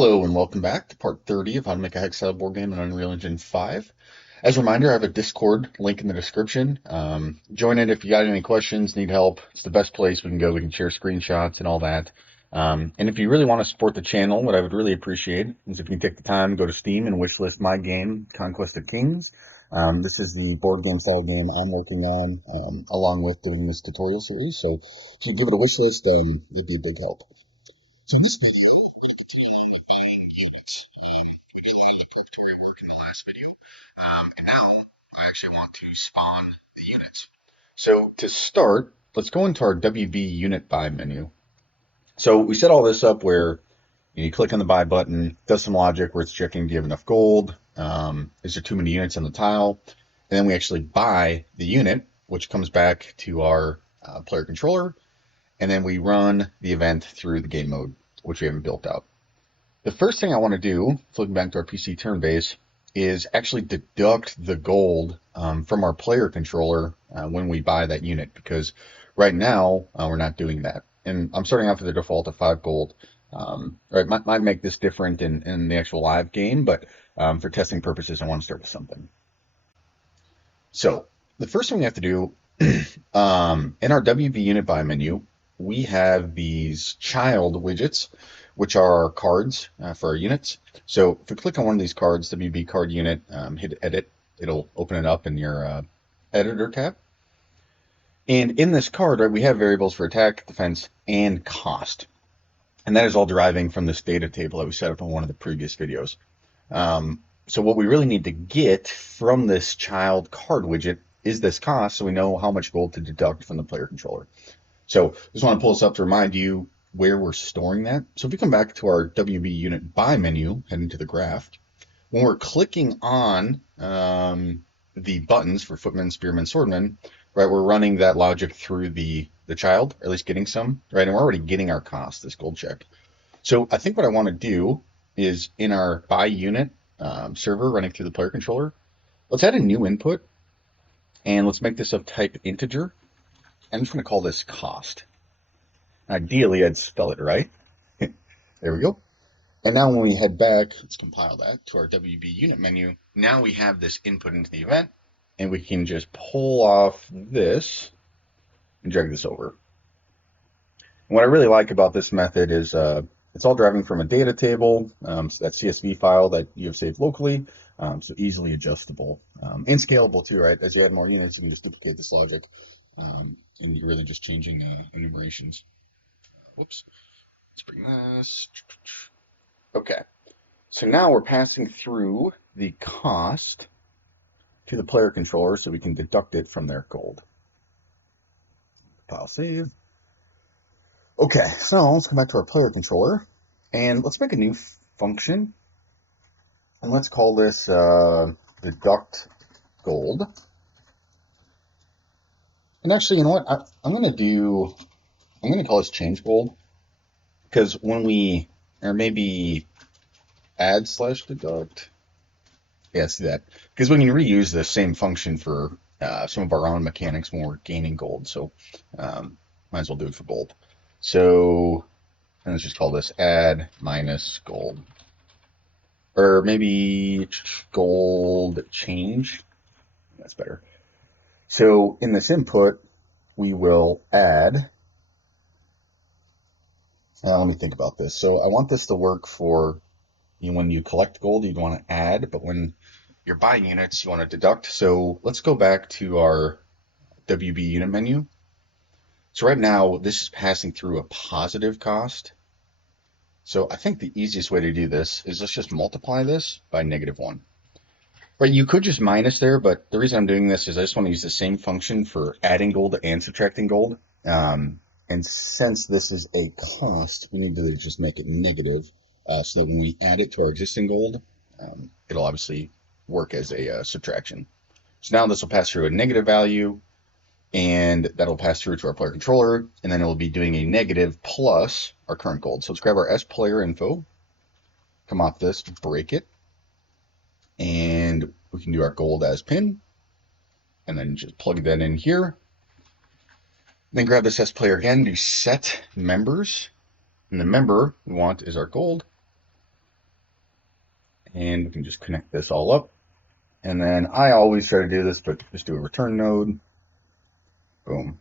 Hello and welcome back to part 30 of how to make a HexTile board game in Unreal Engine 5. As a reminder, I have a Discord link in the description. Join it if you got any questions, need help. It's the best place we can go. We can share screenshots and all that. And if you really want to support the channel, what I would really appreciate is if you can take the time, go to Steam and wishlist my game, Conquest of Kings. This is the board game style game I'm working on, along with doing this tutorial series. So if you give it a wishlist, it'd be a big help. So in this video, we're going to continue on with buying units. We did a lot of the preparatory work in the last video, and now I actually want to spawn the units. So to start, let's go into our WB unit buy menu. So we set all this up where you click on the buy button, does some logic where it's checking, do you have enough gold? Is there too many units on the tile? And then we actually buy the unit, which comes back to our player controller. And then we run the event through the game mode, which we haven't built out. The first thing I want to do, flipping back to our PC turn base, is actually deduct the gold from our player controller when we buy that unit, because right now we're not doing that. And I'm starting off with a default of 5 gold. Right, might make this different in the actual live game, but for testing purposes, I want to start with something. So the first thing we have to do in our WB unit buy menu, we have these child widgets, which are our cards for our units. So if we click on one of these cards, WB card unit, hit edit, it'll open it up in your editor tab. And in this card, right, we have variables for attack, defense, and cost. And that is all deriving from this data table that we set up in one of the previous videos. So what we really need to get from this child card widget is this cost, so we know how much gold to deduct from the player controller. So just want to pull this up to remind you where we're storing that. So if we come back to our WB unit buy menu, head into the graph, when we're clicking on the buttons for footman, spearman, swordman, right, we're running that logic through the child, or at least getting some, right, and we're already getting our cost, this gold check. So I think what I want to do is in our buy unit server running through the player controller, let's add a new input, and let's make this of type integer. I'm just going to call this cost. Ideally, I'd spell it right. There we go. And now when we head back, let's compile that to our WB unit menu. Now we have this input into the event, and we can just pull off this and drag this over. And what I really like about this method is it's all driving from a data table, so that CSV file that you have saved locally, so easily adjustable and scalable too, right? As you add more units, you can just duplicate this logic. And you're really just changing enumerations. Whoops. Let's bring this. Okay. So now we're passing through the cost to the player controller so we can deduct it from their gold. File save. Okay, so let's come back to our player controller and let's make a new function. And let's call this deduct gold. And actually, you know what? I'm going to call this change gold, because when we, or maybe add / deduct. Yeah, see that. Because we can reuse the same function for some of our own mechanics when we're gaining gold. So might as well do it for bold. So let's just call this add minus gold. Or maybe gold change. That's better. So in this input, we will add, let me think about this. So I want this to work for when you collect gold, you'd want to add, but when you're buying units, you want to deduct. So let's go back to our WB unit menu. So right now, this is passing through a positive cost. So I think the easiest way to do this is let's just multiply this by -1. Right, you could just minus there, but the reason I'm doing this is I just want to use the same function for adding gold and subtracting gold. And since this is a cost, we need to just make it negative so that when we add it to our existing gold, it'll obviously work as a subtraction. So now this will pass through a negative value, and that'll pass through to our player controller, and then it will be doing a negative plus our current gold. So let's grab our S player info, come off this, break it, and we can do our gold as pin, and then just plug that in here. Then grab this S player again, do set members, and the member we want is our gold. and we can just connect this all up. And then I always try to do this, but just do a return node. Boom.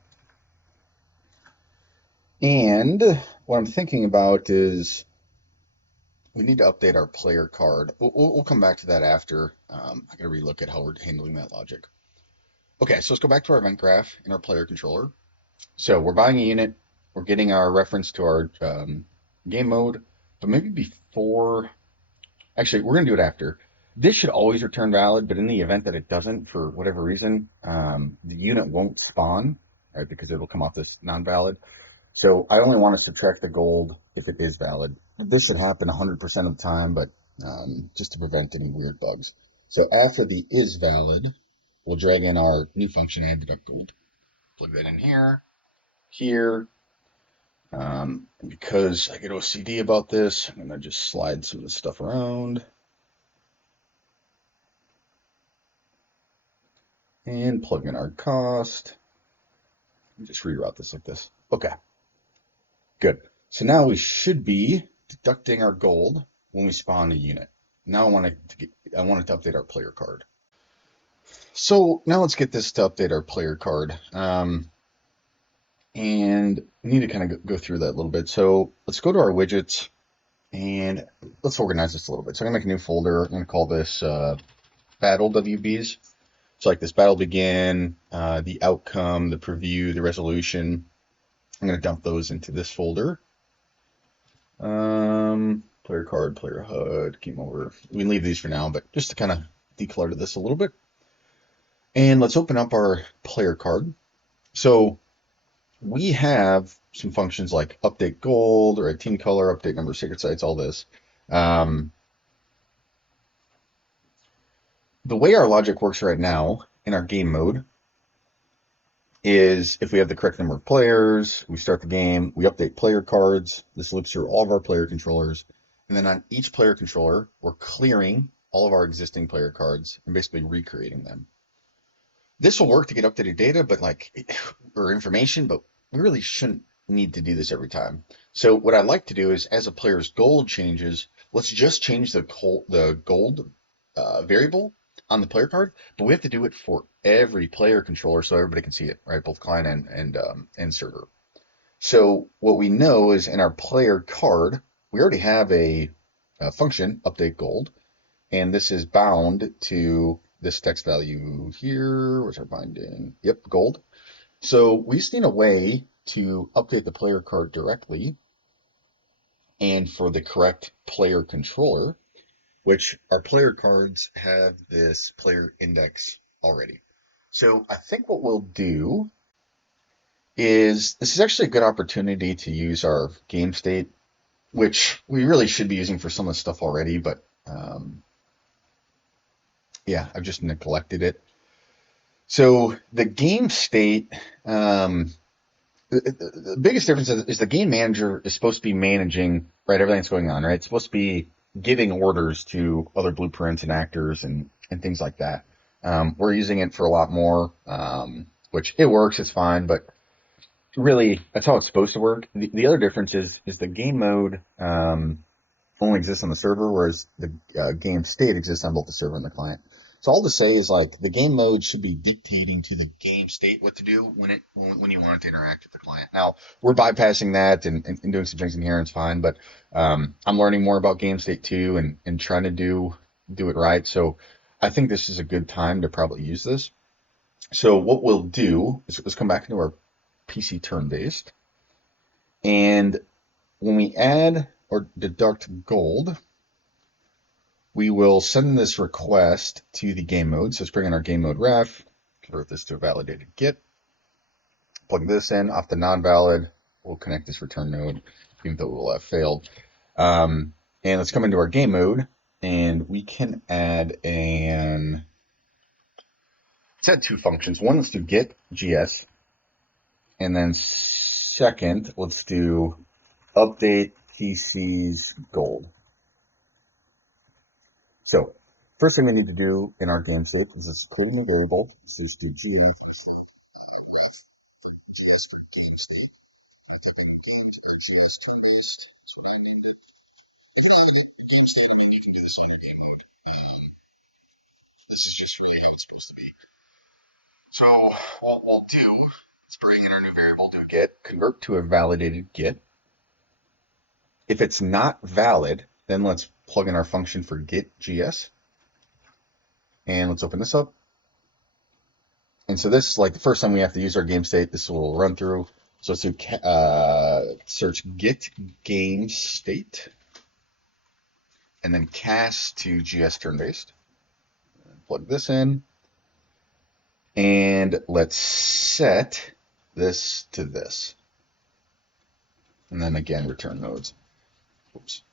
And what I'm thinking about is we need to update our player card. We'll come back to that after. I got to relook at how we're handling that logic. Okay, so let's go back to our event graph in our player controller. So we're buying a unit. We're getting our reference to our game mode. But maybe before, actually, we're going to do it after. This should always return valid, but in the event that it doesn't, for whatever reason, the unit won't spawn, right, because it'll come off this non-valid. So I only want to subtract the gold if it is valid. This should happen 100% of the time, but just to prevent any weird bugs. So after the is valid, we'll drag in our new function, add deduct gold. Plug that in here, here. Because I get OCD about this, I'm going to just slide some of this stuff around. And plug in our cost. Just reroute this like this. Okay, good. So now we should be deducting our gold when we spawn a unit. Now I want it to update our player card. So now let's get this to update our player card. And we need to kind of go through that a little bit. So let's go to our widgets and let's organize this a little bit. So I'm gonna make a new folder. I'm gonna call this battle WBs. So like this battle begin, the outcome, the preview, the resolution. I'm gonna dump those into this folder. Player card, player HUD, game over. We can leave these for now, but just to kind of declutter this a little bit. And let's open up our player card. So we have some functions like update gold or team color, update number of sacred sites, all this. The way our logic works right now in our game mode is if we have the correct number of players, we start the game, we update player cards. This loops through all of our player controllers. And then on each player controller, we're clearing all of our existing player cards and basically recreating them. This will work to get updated data, but or information, but we really shouldn't need to do this every time. So what I'd like to do is as a player's gold changes, let's just change the gold variable on the player card, but we have to do it for every player controller so everybody can see it, right? Both client and server. So what we know is in our player card, we already have a function, update gold, and this is bound to this text value here. Where's our binding? Yep, gold. So we just need a way to update the player card directly and for the correct player controller, which our player cards have this player index already. So I think what we'll do is this is actually a good opportunity to use our game state, which we really should be using for some of the stuff already, but yeah, I've just neglected it. So the game state, the biggest difference is the game manager is supposed to be managing, right, everything that's going on, right? It's supposed to be giving orders to other blueprints and actors and things like that. We're using it for a lot more, which it works, it's fine, but really that's how it's supposed to work. The other difference is the game mode only exists on the server, whereas the game state exists on both the server and the client. So all to say is the game mode should be dictating to the game state what to do when you want it to interact with the client. Now we're bypassing that and doing some things in here, and it's fine. But I'm learning more about game state too, and trying to do it right. So I think this is a good time to probably use this. So what we'll do is let's come back into our PC turn based, and when we add or deduct gold, we will send this request to the game mode. So let's bring in our game mode ref, convert this to a validated get, plug this in off the non-valid. We'll connect this return node, even though it will have failed. And let's come into our game mode, and we can add let's add two functions. One, let's do get GS, and then second, let's do update PC's gold. So first thing we need to do in our game state is let's include a new variable. So let's do GS. You can do this on your game mode. So what we'll do, let's bring in our new variable to get, convert to a validated get. If it's not valid, then let's plug in our function for get.gs. And let's open this up. And so this is like the first time we have to use our game state. This will run through. So let's do search get game state, and then cast to GS turn based. Plug this in, and let's set this to this, and then again return nodes. Oops.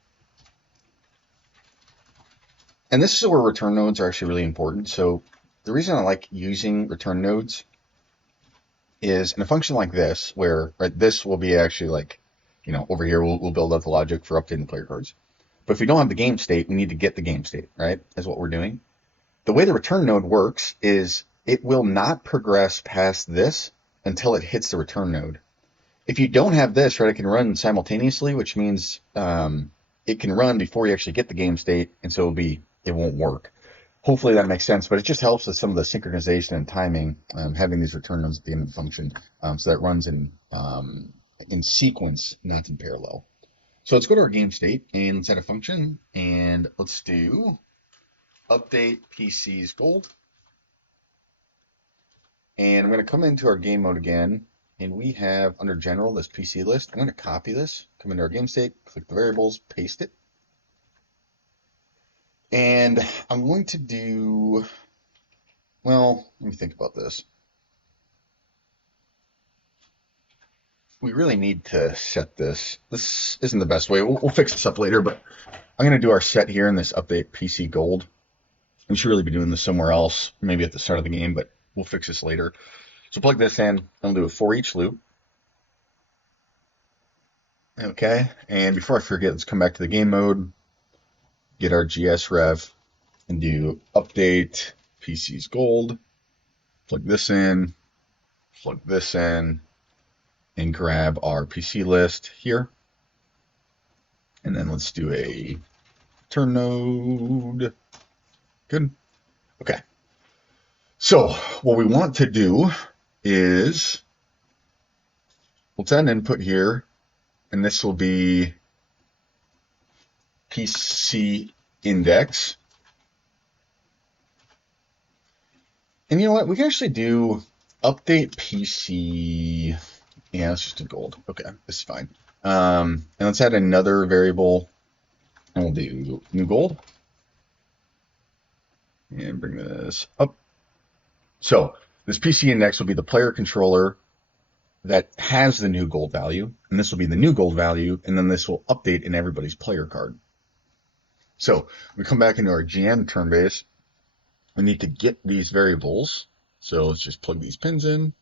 And this is where return nodes are actually really important. So the reason I like using return nodes is in a function like this, where this will be actually like, over here we'll build out the logic for updating the player cards. But if we don't have the game state, we need to get the game state, right? That's what we're doing. The way the return node works is it will not progress past this until it hits the return node. If you don't have this, right, it can run simultaneously, which means it can run before you actually get the game state, and so it won't work. Hopefully that makes sense, but it just helps with some of the synchronization and timing, having these return nodes at the end of the function, so that runs in sequence, not in parallel. So let's go to our game state and let's add a function, and let's do update PC's gold. And I'm going to come into our game mode again, and we have under general this PC list. I'm going to copy this, come into our game state, click the variables, paste it. And I'm going to do, well, let me think about this. We really need to set this. This isn't the best way. We'll fix this up later, but I'm going to do our set here in this update PC gold. We should really be doing this somewhere else, maybe at the start of the game, but we'll fix this later. So plug this in. I'll do a for each loop. Okay, and before I forget, let's come back to the game mode, get our GS rev, and do update PC's gold. Plug this in, and grab our PC list here. And then let's do a turn node. Good. Okay. So what we want to do is let's add an input here, and this will be PC index. And you know what? We can actually do update PC. Yeah, let's just do gold. Okay, this is fine. And let's add another variable, and we'll do new gold. And bring this up. So this PC index will be the player controller that has the new gold value, and this will be the new gold value, and then this will update in everybody's player card. So we come back into our GM turn base. We need to get these variables. So let's just plug these pins in.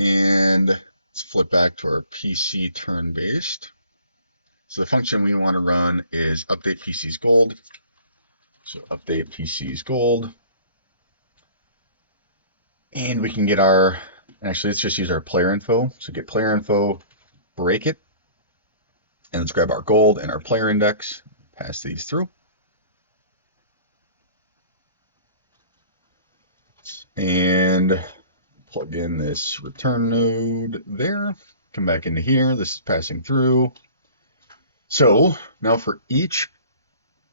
And let's flip back to our PC turn based. So the function we want to run is update PC's gold. So update PC's gold. And we can get actually let's just use our player info. So get player info, break it. And let's grab our gold and our player index, pass these through. And plug in this return node there. Come back into here. This is passing through. So now for each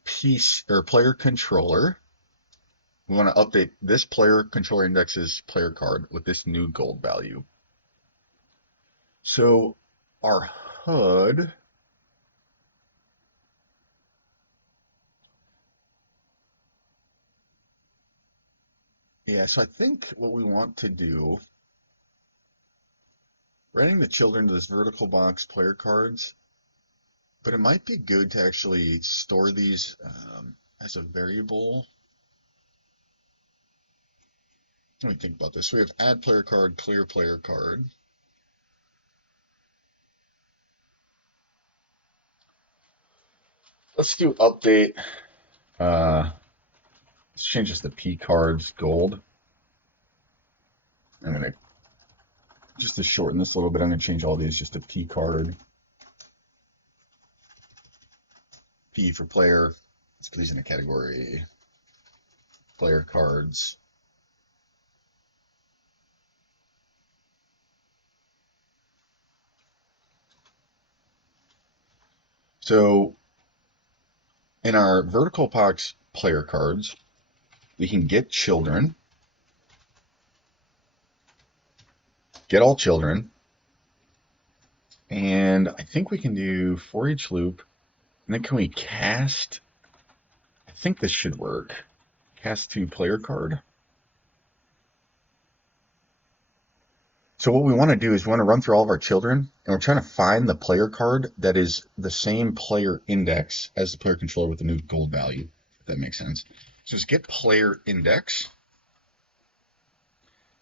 piece or player controller, we want to update this player controller index's player card with this new gold value. So our HUD so I think what we want to do, writing the children to this vertical box player cards, but it might be good to actually store these as a variable. Let me think about this. So we have add player card, clear player card. Let's do update. Let's change this to P cards gold. I'm going to, just to shorten this a little bit, I'm going to change all these just to P card. P for player. Let's put these in a category. Player cards. So in our vertical box player cards, we can get children, get all children, and I think we can do for each loop. And then can we cast? I think this should work. Cast to player card. So what we want to do is we want to run through all of our children, and we're trying to find the player card that is the same player index as the player controller with the new gold value, if that makes sense. So just get player index,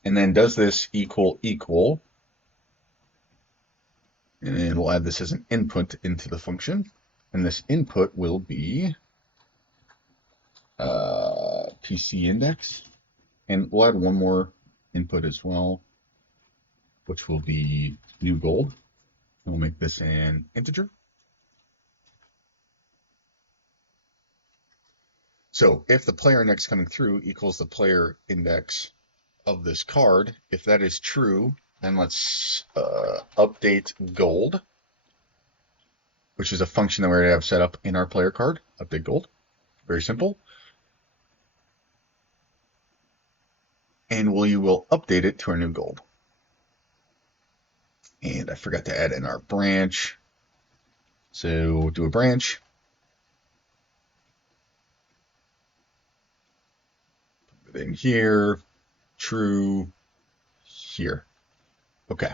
and then does this equal, and we'll add this as an input into the function, and this input will be PC index, and we'll add one more input as well, which will be new gold. And we'll make this an integer. So if the player index coming through equals the player index of this card, if that is true, then let's update gold, which is a function that we already have set up in our player card. Update gold. Very simple. And we will update it to our new gold. And I forgot to add in our branch. So we'll do a branch. Put it in here. True. Here. Okay.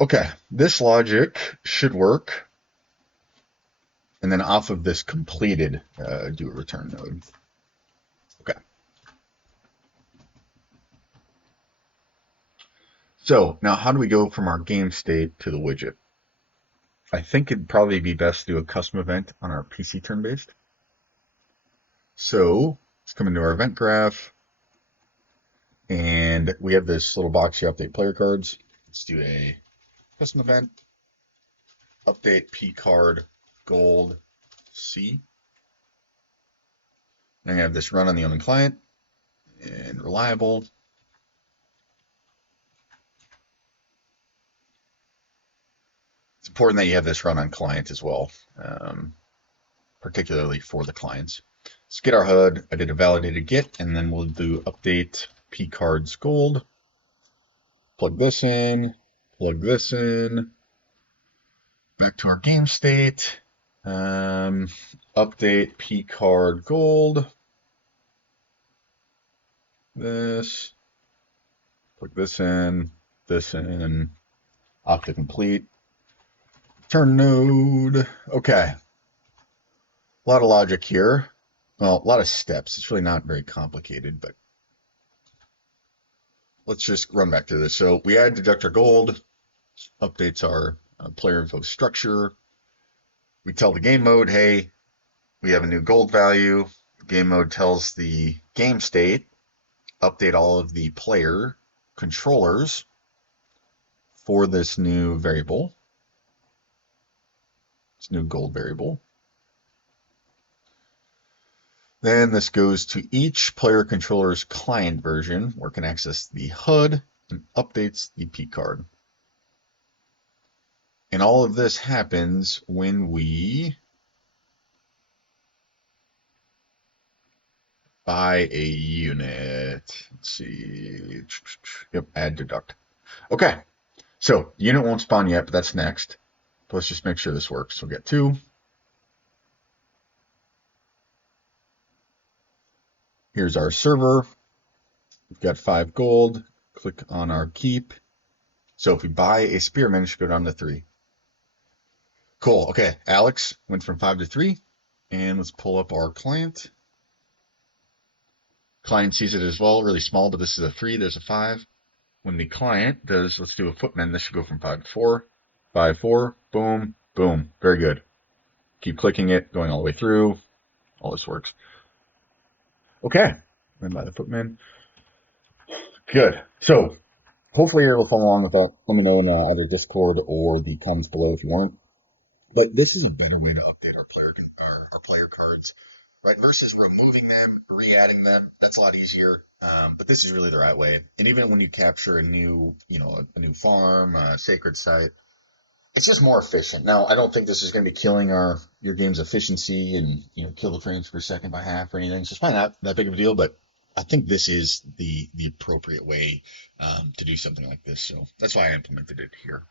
Okay. This logic should work. And then off of this completed, do a return node. Okay. So now how do we go from our game state to the widget? I think it'd probably be best to do a custom event on our PC turn-based. So let's come into our event graph, and we have this little box here, update player cards. Let's do a custom event, update P card gold C. And I have this run on the owning client and reliable. It's important that you have this run on client as well, particularly for the clients. Let's get our HUD. I did a validated get, and then we'll do update P cards gold. Plug this in, back to our game state. Update P card gold. This, plug this in, off to complete. Turn node. Okay. A lot of logic here. Well, a lot of steps. It's really not very complicated, but let's just run back to this. So we add deductor gold, updates our player info structure. We tell the game mode, hey, we have a new gold value. Game mode tells the game state, update all of the player controllers for this new variable. This new gold variable. Then this goes to each player controller's client version, where it can access the HUD and updates the P card. And all of this happens when we buy a unit. Let's see. Yep, add deduct. Okay, so unit won't spawn yet, but that's next. But let's just make sure this works. We'll get 2. Here's our server. We've got 5 gold. Click on our keep. So if we buy a spearman, it should go down to 3. Cool. Okay, Alex went from 5 to 3. And let's pull up our client. Client sees it as well, really small, but this is a 3, there's a 5. When the client does, let's do a footman, this should go from 5 to 4. 5, 4, boom, boom. Very good. Keep clicking it, going all the way through. All this works. Okay, then by the footman. Good. So hopefully you're able to follow along with that. Let me know in either Discord or the comments below if you weren't. But this is a better way to update our player cards, right? Versus removing them, re-adding them. That's a lot easier. But this is really the right way. And even when you capture a new, a new farm, a sacred site, it's just more efficient. Now, I don't think this is going to be killing your game's efficiency and kill the frames per second by half or anything. So it's probably not that big of a deal, but I think this is the appropriate way to do something like this. So that's why I implemented it here.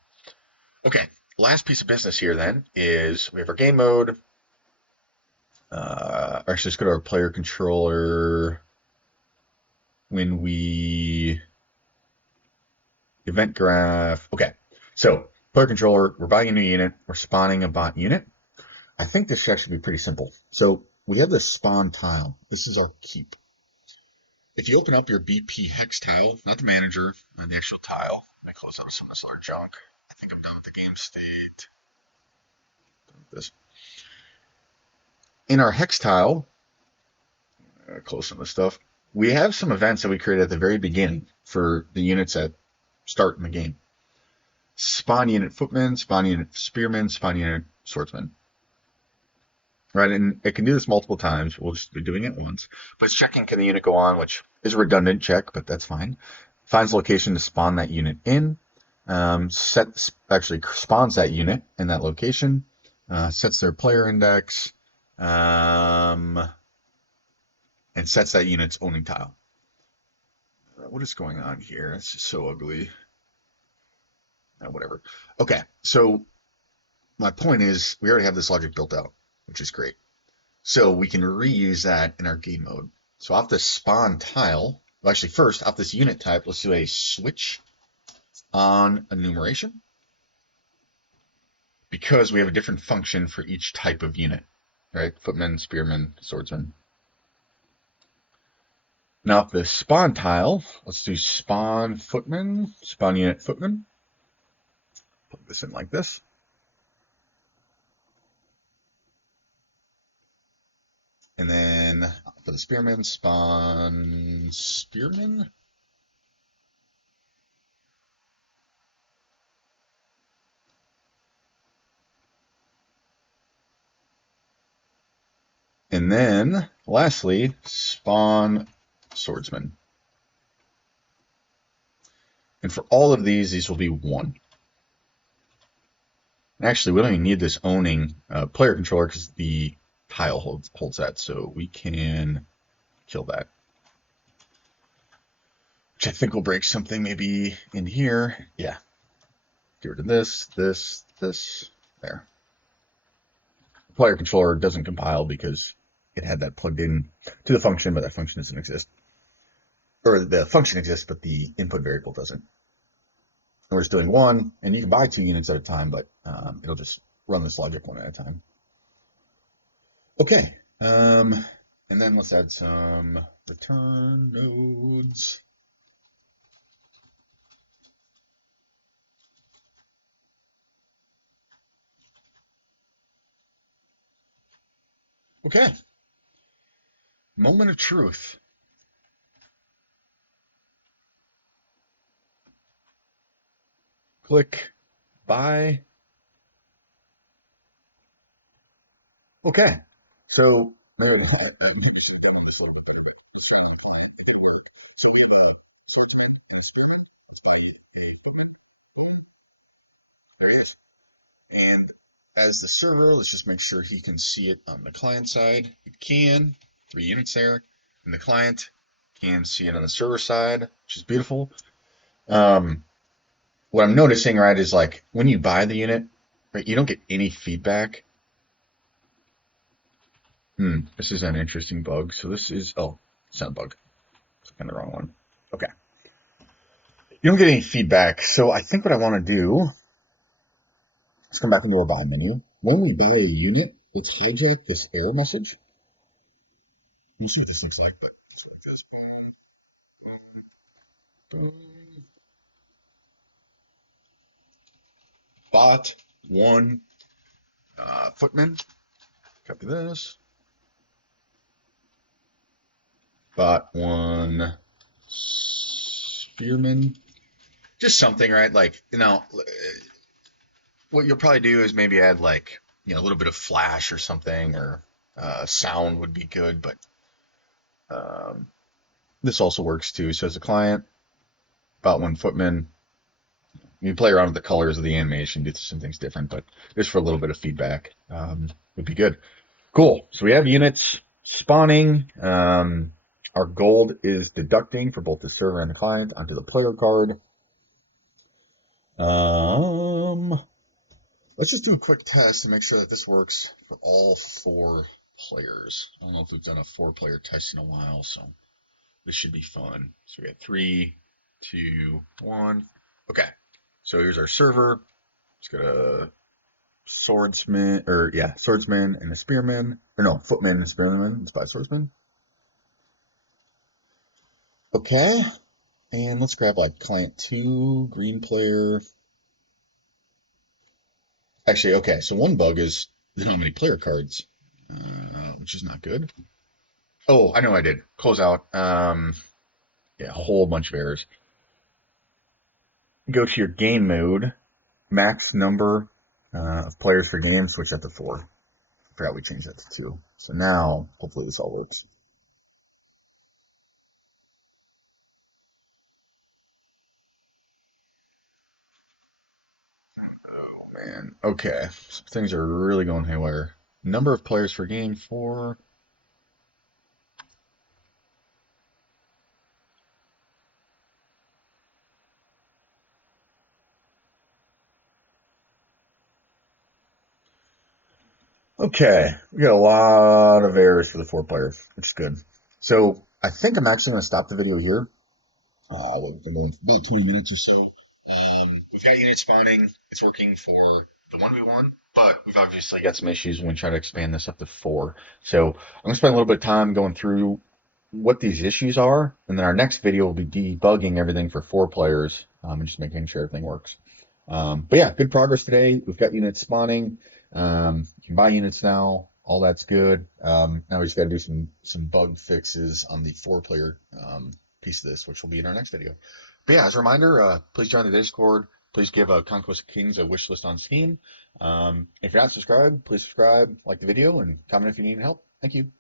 Okay, last piece of business here then is we have our game mode. Actually, let's go to our player controller. When we event graph. Okay, so player controller, we're buying a new unit, we're spawning a bot unit. I think this should actually be pretty simple. So we have this spawn tile. This is our keep. If you open up your BP hex tile, not the manager, the actual tile, let me close out some of this other junk. I think I'm done with the game state. Done with this. In our hex tile, close some of the stuff, we have some events that we created at the very beginning for the units that start in the game. Spawn unit footman, spawn unit spearman, spawn unit swordsman. Right, and it can do this multiple times. We'll just be doing it once. But it's checking can the unit go on, which is a redundant check, but that's fine. Finds location to spawn that unit in. Actually spawns that unit in that location. Sets their player index. And sets that unit's owning tile. What is going on here? It's just so ugly. Whatever. Okay, so my point is we already have this logic built out, which is great. So we can reuse that in our game mode. So off this spawn tile, well, actually first off this unit type, let's do a switch on enumeration because we have a different function for each type of unit, right? Footman, spearman, swordsman. Now off the spawn tile, let's do spawn footman, spawn unit footman. Put this in like this. And then for the spearman, spawn spearman. And then lastly, spawn swordsman. And for all of these will be 1. Actually, we don't even need this owning player controller because the tile holds that, so we can kill that. Which I think will break something maybe in here. Yeah. Get rid of this, there. Player controller doesn't compile because it had that plugged in to the function, but that function doesn't exist. Or the function exists, but the input variable doesn't. And we're just doing 1, and you can buy 2 units at a time, but it'll just run this logic 1 at a time. Okay, and then let's add some return nodes. Okay, moment of truth. Click buy. Okay, so so we have a swordsman and a spearman. Let's buy a footman. There he is. And as the server, let's just make sure he can see it on the client side. He can. 3 units there. And the client can see it on the server side, which is beautiful. What I'm noticing, right, is like when you buy the unit, right, you don't get any feedback. This is an interesting bug. So this is, it's not a bug. Click on the wrong one. Okay. You don't get any feedback. So I think what I want to do, let's come back into our buy menu. When we buy a unit, let's hijack this error message. We'll see what this looks like, but it's like this. Boom, boom, boom. Bot 1, footman. Copy this. bought one spearman. Just something, right? Like, what you'll probably do is maybe add like, a little bit of flash or something, or sound would be good, but um, this also works too. So as a client, bought one footman. You play around with the colors of the animation, do some things different, but just for a little bit of feedback would be good. Cool. So we have units spawning. Our gold is deducting for both the server and the client onto the player card. Um, let's just do a quick test to make sure that this works for all 4 players. I don't know if we've done a 4-player test in a while, so this should be fun. So we got 3, 2, 1. Okay. So here's our server. It's got a swordsman, or yeah, swordsman and a spearman. Or no, footman and a spearman. It's by swordsman. Okay. And let's grab like client 2, green player. Actually, okay, so one bug is there's not many player cards, which is not good. Oh, I know what I did. Close out. Yeah, a whole bunch of errors. Go to your game mode, max number of players per game, switch that to 4. I forgot we changed that to 2. So now, hopefully this all works. Man, okay. So things are really going haywire. Number of players per game, 4. Okay, we got a lot of errors for the 4 players, which is good. So I think I'm actually going to stop the video here. We've been going for about 20 minutes or so. We've got unit spawning. It's working for the 1v1, but we've obviously got some issues when we try to expand this up to 4. So I'm going to spend a little bit of time going through what these issues are, and then our next video will be debugging everything for 4 players and just making sure everything works. But yeah, good progress today. We've got units spawning. You can buy units now. All that's good. Now we just got to do some bug fixes on the 4-player piece of this, which will be in our next video. But yeah, as a reminder, please join the Discord. Please give Conquest of Kings a wish list on Steam. If you're not subscribed, please subscribe, like the video, and comment if you need help. Thank you.